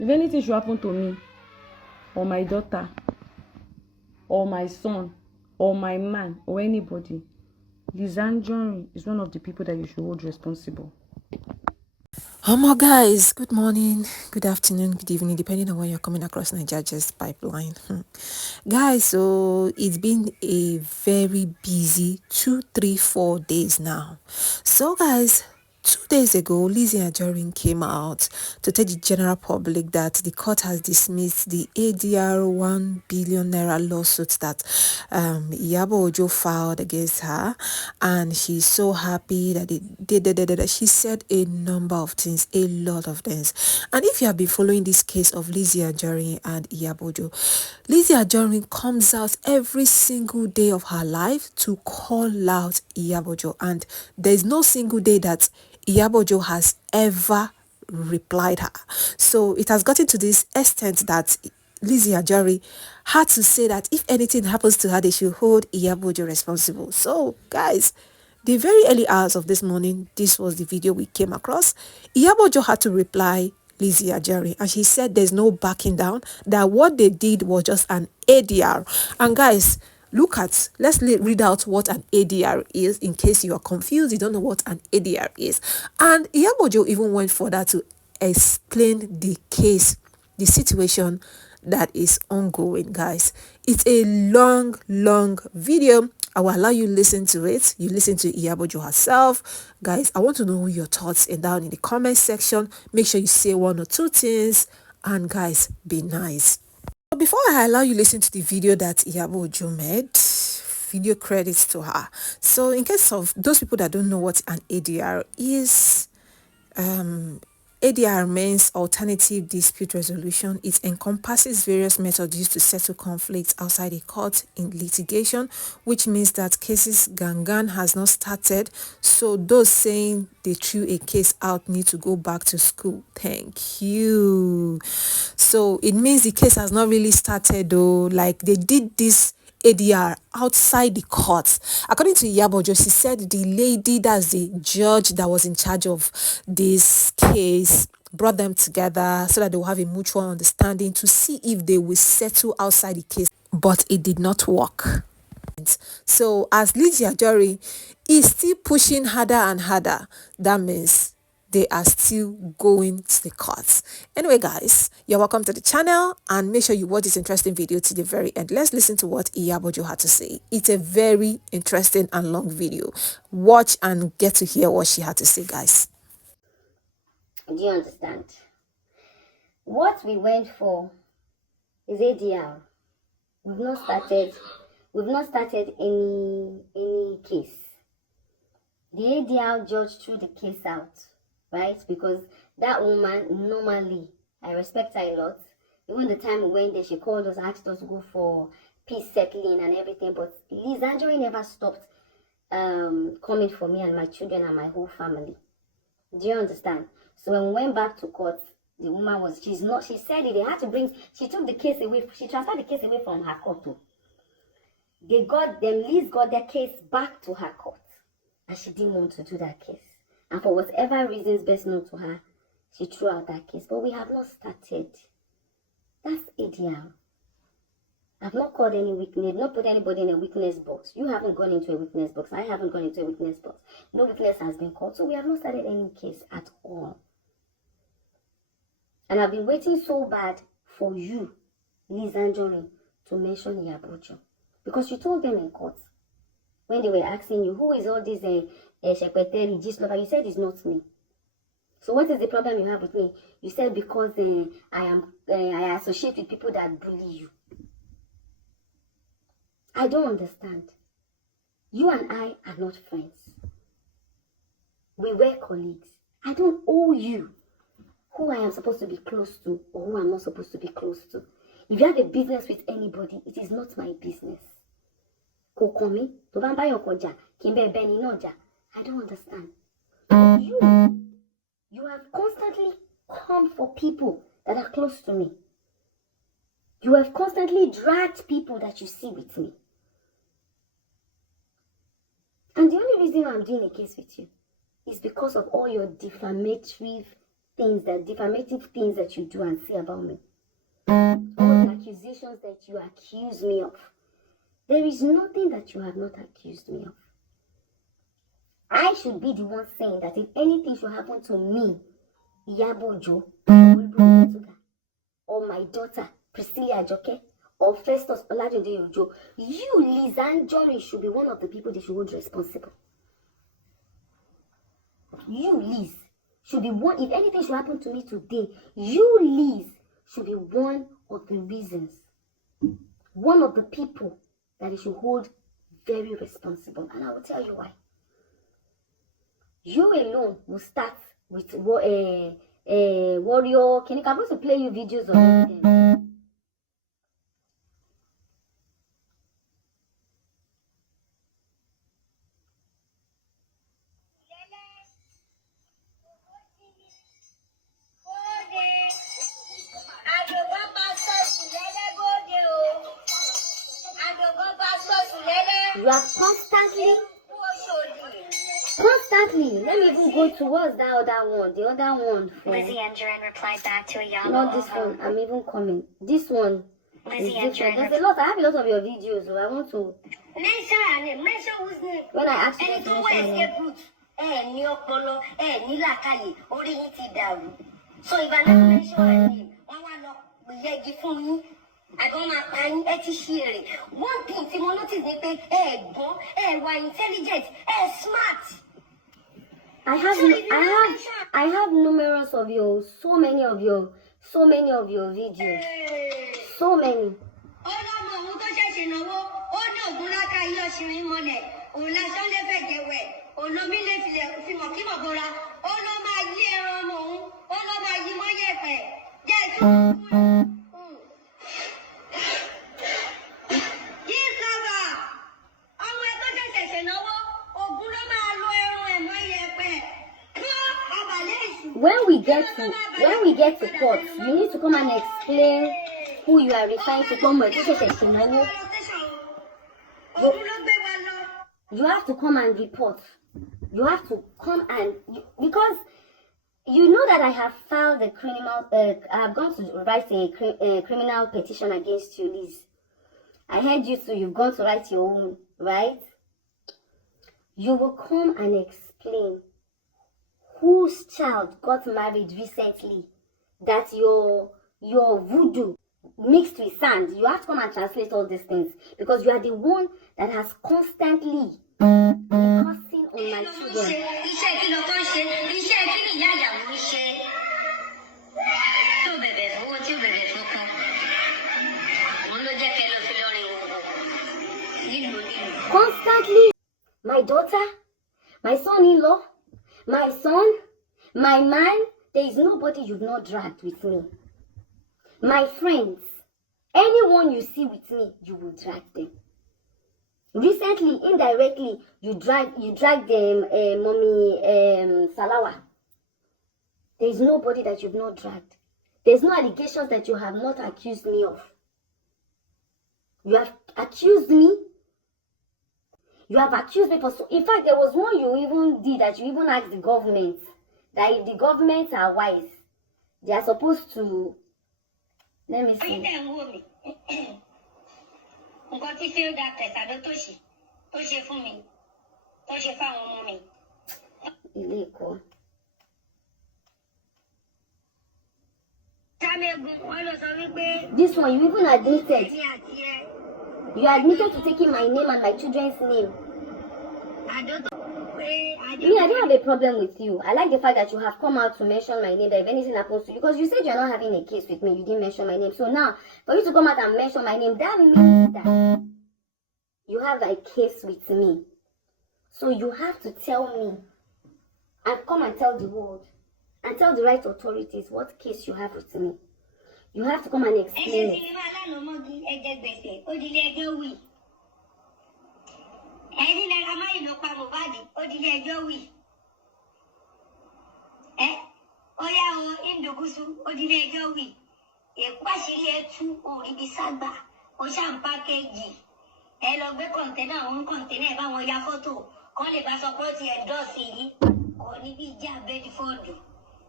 If anything should happen to me, or my daughter, or my son, or my man, or anybody, Ajonrin is one of the people that you should hold responsible. Guys, good morning, good afternoon, good evening, depending on when you're coming across Nigeria's pipeline. Guys, so it's been a very busy 2, 3, 4 days now. So guys, 2 days ago, Lizzy and Ajonrin came out to tell the general public that the court has dismissed the ADR 1 billion naira lawsuit that Yabojo filed against her, and she's so happy that it did. She said a number of things, a lot of things. And if you have been following this case of Lizzy Ajonrin and Yabojo, Lizzy Ajonrin comes out every single day of her life to call out Yabojo, and there's no single day that Yabojo has ever replied her. So it has gotten to this extent that Lizzy Ajonrin had to say that if anything happens to her, they should hold Yabojo responsible. So guys, the very early hours of this morning, this was the video we came across. Yabojo had to reply Lizzy Ajonrin, and she said there's no backing down, that what they did was just an ADR. And guys, let's read out what an ADR is in case you are confused, you don't know what an ADR is. And Yabojo even went further to explain the case, the situation that is ongoing. Guys, it's a long video. I will allow you listen to it. You listen to Yabojo herself. Guys, I want to know your thoughts and down in the comment section. Make sure you say 1 or 2 things, and guys, be nice. But before I allow you listen to the video that Yabojo made, video credits to her. So in case of those people that don't know what an ADR is, ADR means alternative dispute resolution. It encompasses various methods used to settle conflicts outside a court in litigation, which means that cases gangan has not started. So those saying they threw a case out need to go back to school. Thank you. So it means the case has not really started though. Like they did this ADR outside the court. According to Yabojo, she said the lady, that's the judge that was in charge of this case, brought them together so that they will have a mutual understanding to see if they will settle outside the case, but it did not work. So as Lizzy Ajonrin is still pushing harder and harder, that means they are still going to the courts. Anyway, guys, you're welcome to the channel, and make sure you watch this interesting video to the very end. Let's listen to what Yabojo had to say. It's a very interesting and long video. Watch and get to hear what she had to say, guys. Do you understand? What we went for is ADR. We've not started any case. The ADR judge threw the case out, right? Because that woman, normally, I respect her a lot. Even the time we went there, she called us, asked us to go for peace settling and everything. But Lizzy Ajonrin never stopped coming for me and my children and my whole family. Do you understand? So when we went back to court, the woman she said it, they had to she took the case away, she transferred the case away from her court too. Liz got their case back to her court. And she didn't want to do that case. And for whatever reasons best known to her, she threw out that case. But we have not started. That's ADR. I've not called any witness, not put anybody in a witness box. You haven't gone into a witness box. I haven't gone into a witness box. No witness has been called. So we have not started any case at all. And I've been waiting so bad for you, Lizzy Ajonrin, to mention Yabojo. Because you told them in court, when they were asking you, who is all this Shepeteri, Gislova, you said it's not me. So what is the problem you have with me? You said because I associate with people that bully you. I don't understand. You and I are not friends. We were colleagues. I don't owe you who I am supposed to be close to or who I'm not supposed to be close to. If you have a business with anybody, it is not my business. I don't understand. You have constantly come for people that are close to me. You have constantly dragged people that you see with me. And the only reason I'm doing a case with you is because of all your defamatory things, the defamative things that you do and say about me, all the accusations that you accuse me of, there is nothing that you have not accused me of. I should be the one saying that if anything should happen to me, Yabojo, or my daughter, Priscilla Ajoke, or Festus Olajudeyojo, you, Liz and Johnny, should be one of the people they should hold responsible. You, Liz, should be one. If anything should happen to me today, you, Liz, should be one of the reasons, one of the people that they should hold very responsible. And I will tell you why. You alone will start with warrior. Can you come to play you videos of it? You are constantly, let me even go towards that other one, the other one. Lizzy and Ajonrin replied back to Iyabo. Not this one, I'm even coming. This one Lizzy is and different. Ajonrin. There's a lot, I have a lot of your videos, so I want to, Mention whose name? when I ask you Ẹni to tó wá mention escape route, ní ọpọlọ, ní làákàyè, orí yín ti dàrú. So if I never mention her name, wọ́n wá lọ yẹgi fún yín. Àgọ́ máa pa yín, ẹ ti ṣí èrè. One thing tí mo notice ni pé gbọ́n, wà intelligent, smart. I have numerous of your, so many of your videos. So many. Ọlọ́mọ òun tó ṣẹ̀ṣẹ̀ náwó, ó ní ògùn láká ilé ọ̀ṣìnrin mọ́lẹ̀, òun lásán lè fẹ́ jẹ̀wẹ̀, olómi lè fi mọ̀ kí mọ̀ bọ́ra, ó lọ́ máa yí ẹran ọmọ òun, ó lọ́ máa yí mọ́ yẹ̀pẹ̀, jẹ́ ìtú. Yí sábà, ọmọ ẹ tó ṣẹ̀ṣẹ̀ náwó, ògùn ló máa lo ẹran ẹ̀ mọ́ yẹ̀pẹ̀. When we get to court, you need to come and explain who you are referring to. You have to come and report. You have to come and because you know that I have filed a criminal. I have gone to write a criminal petition against you, Liz. I heard you too. You've gone to write your own, right? You will come and explain whose child got married recently, that your voodoo mixed with sand. You have to come and translate all these things because you are the one that has constantly been cursing on my children. Constantly, my daughter, my son-in-law, my son, my man, there is nobody you've not dragged with me. My friends, anyone you see with me, you will drag them. Recently, indirectly, you dragged them, mommy Salawa. There is nobody that you've not dragged. There's no allegations that you have not accused me of. You have accused me. You have accused me for so. In fact, there was one you even did that you even asked the government that if the government are wise, they are supposed to. Let me see. This one you even admitted. You admitted to taking my name and my children's name. Me, I don't have a problem with you. I like the fact that you have come out to mention my name, that if anything happens to you, because you said you're not having a case with me, you didn't mention my name. So now, for you to come out and mention my name, that means that you have a case with me. So you have to tell me and come and tell the world and tell the right authorities what case you have with me. You have to come and explain it.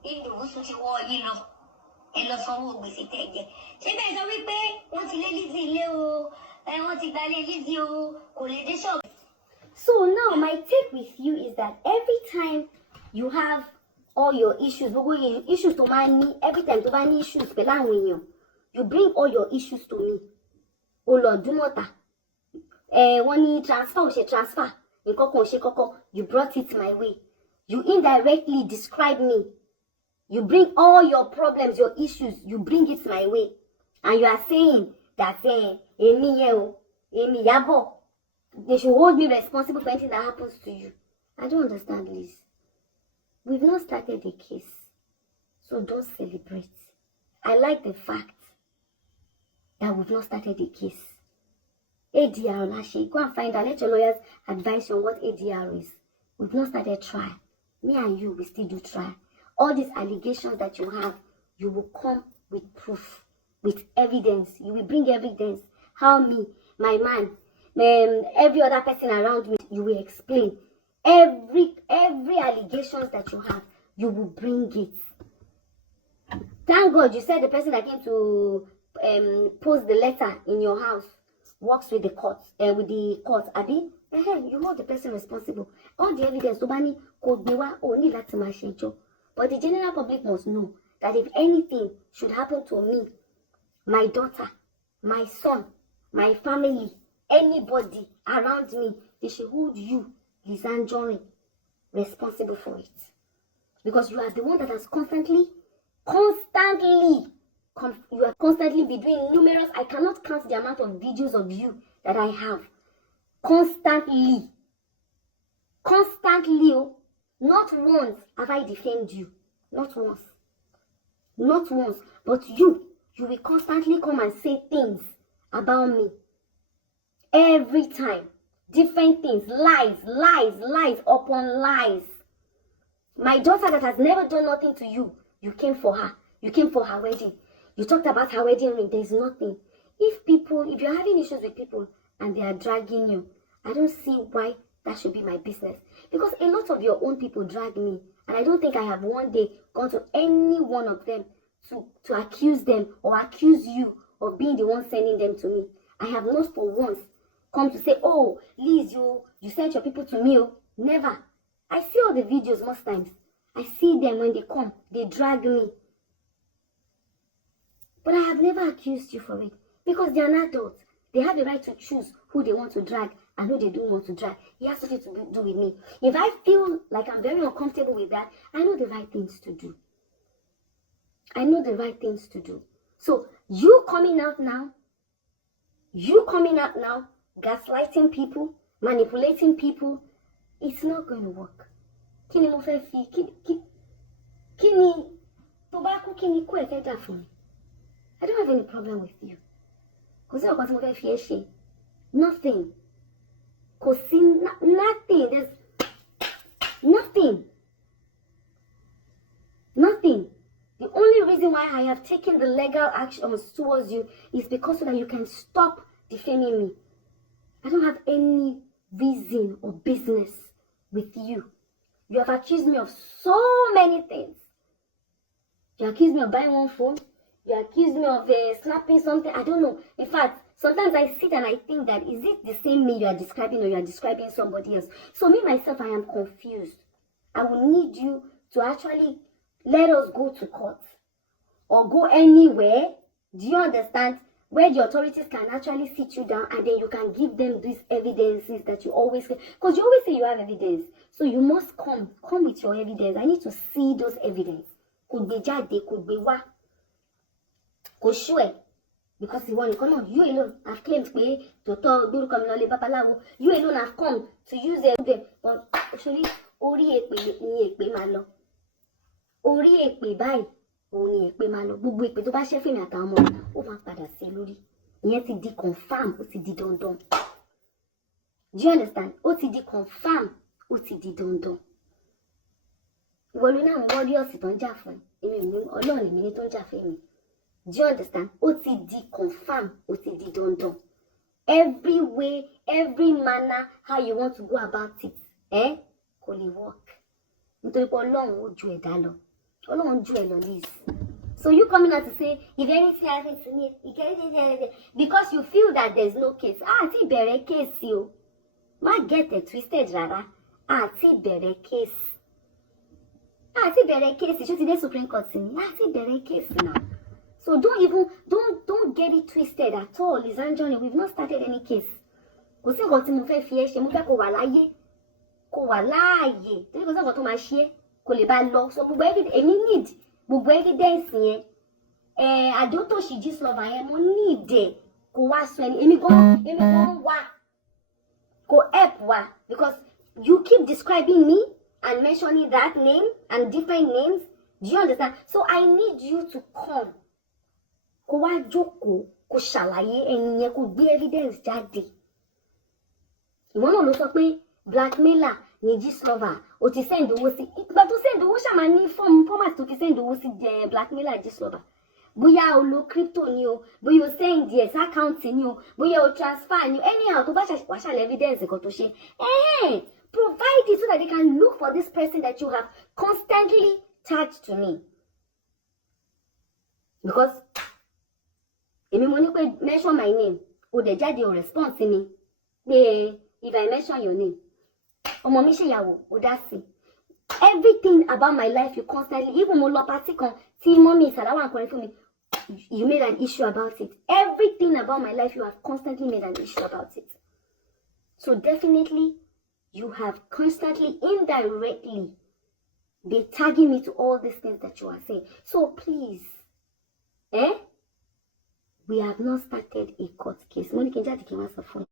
ìdòwú sùn ti wọ́ yín lọ ẹ lọ sanwó gbèsè tẹ́ ẹ jẹ ṣé bẹ́ẹ̀ sọ wípé wọ́n ti lé Lizzy ilé o wọ́n ti gba lé Lizzy o kò lè dé ṣọ́ọ̀bù. So now my take with you is that every time you have all your issues, issues to money, every time to buy issues, you bring all your issues to me. Oh Lord, do not. When you transfer, you brought it my way. You indirectly describe me. You bring all your problems, your issues, you bring it my way. And you are saying that, Iyabo, they should hold me responsible for anything that happens to you. I don't understand, Liz. We've not started a case, so don't celebrate. I like the fact that we've not started a case. ADR, Lashe, go and find out. Let your lawyers advise you on what ADR is. We've not started trial. Me and you, we still do trial. All these allegations that you have, you will come with proof, with evidence. You will bring evidence. How me, my man, every other person around me, you will explain. Every allegations that you have, you will bring it. Thank God you said the person that came to post the letter in your house works with the court, Abi. You hold the person responsible. All the evidence, but the general public must know that if anything should happen to me, my daughter, my son, my family, anybody around me, they should hold you, Lizzy Ajonrin, responsible for it. Because you are the one that has constantly you are constantly be doing numerous, I cannot count the amount of videos of you that I have. Constantly, not once have I defamed you. Not once. But you will constantly come and say things about me. Every time. Different things. Lies upon lies. My daughter that has never done nothing to you, you came for her. You came for her wedding. You talked about her wedding ring. There's nothing. If you're having issues with people and they are dragging you, I don't see why that should be my business. Because a lot of your own people drag me. And I don't think I have one day gone to any one of them to accuse them or accuse you of being the one sending them to me. I have not for once come to say, oh, Liz, you sent your people to me. Never. I see all the videos most times. I see them when they come. They drag me. But I have never accused you for it. Because they are an adult. They have the right to choose who they want to drag and who they don't want to drag. It has nothing to do with me. If I feel like I'm very uncomfortable with that, I know the right things to do. So you coming out now, gaslighting people, manipulating people, it's not going to work. Kini mo fẹ́ fi, kini tobacco, kini kó ẹ̀fẹ́ dà fún mi. I don't have any problem with you. Kò sí ọ̀kan tí mo fẹ́ fi ẹ́ ṣe. Nothing. Kò sí nothing. There's nothing. Nothing. The only reason why I have taken the legal action towards you is because so that you can stop defaming me. I don't have any reason or business with you. You have accused me of so many things. You accused me of buying one phone. You accused me of snapping something. I don't know. In fact, sometimes I sit and I think that is it the same me you are describing or you are describing somebody else? So me, myself, I am confused. I will need you to actually let us go to court or go anywhere. Do you understand? Where the authorities can actually sit you down and then you can give them these evidences that you always say. Because you always say you have evidence. So you must come with your evidence. I need to see those evidence. Could be jade, could be wa. Could sure. Because you alone have claimed to talk, you alone have come to use it. But actually, ori ekpe malo. Ori ekpe báyìí. Òun ni èpè máa lọ gbogbo èpè tó bá ṣẹ́ fèmí àtàwọn ọmọ ó máa padà sí lórí ìyẹn ti di confam ó ti di dandan. Do you understand? Ó ti di confam ó ti di dandan. Ìwọ ló náà warriors tó ń jà fún èmi ò ní Ọlọ́run èmi ní tó ń jà fún èmi. Do you understand? Ó ti di confam ó ti di dandan. Every way, every manner how you want to go about it kò lè work. Nítorí pé Ọlọ́run ó ju ẹ̀dá lọ. Ọlọ́run ju ẹ lọ, Liz. So you coming out to say, if anything happens to me, because you feel that there's no case. Ti bẹ̀rẹ̀ case o. Má get it twisted rárá. Ti bẹ̀rẹ̀ case. Ti bẹ̀rẹ̀ case. Ṣó ti dé Supreme Court ni? Ti bẹ̀rẹ̀ case now. So don't get it twisted at all, Liz Anjorin. We've not started any case. Kò sí nǹkan tí mo fẹ́ fi ẹ́ ṣe, mo fẹ́ kó wà láyé. Kó wà láàyè. Torí kò sí nǹkan tó máa ṣe é. Kò lè bá lọ. So gbogbo need gbogbo evidence yẹn. Adótòṣì Gistlover yẹn mo need ẹ̀ kó wá sọ ẹni. Èmi gan wá. Kò help wá. Because you keep describing me and mentioning that name and different names. Do you understand? So I need you to come. Kó wá jókòó, kó ṣàlàyé ẹni yẹn, kó gbé evidence jáde. Ìwọ náà ló sọ pé blackmailer ni Gistlover, o ti send owó sí. Ìgbà tó send owó ṣàmà ní format tó fi send owó sí blackmailer Gistlover. Bóyá o lo crypto ni o, bóyá o send yes account ni o, bóyá o transfer ni o, anyhow tó bá wá ṣàlẹ̀ evidence nǹkan tó ṣe. Provide it so that they can look for this person that you have constantly tagged to me. Because èmi mo ní pé mention my name, o dẹ̀ jáde o respond sí mi pé if I mention your name, ọmọ mi ṣèyàwó, o dá sí. Everything about my life you constantly, even mo lọ party kan tí mọ́mí ìsàláwà kọrin fún mi, you made an issue about it. Everything about my life you have constantly made an issue about it. So definitely you have constantly, indirectly been tagging me to all these things that you are saying. So please, we have not started a court case. Mo ní kí n jáde kí n wá sọ fún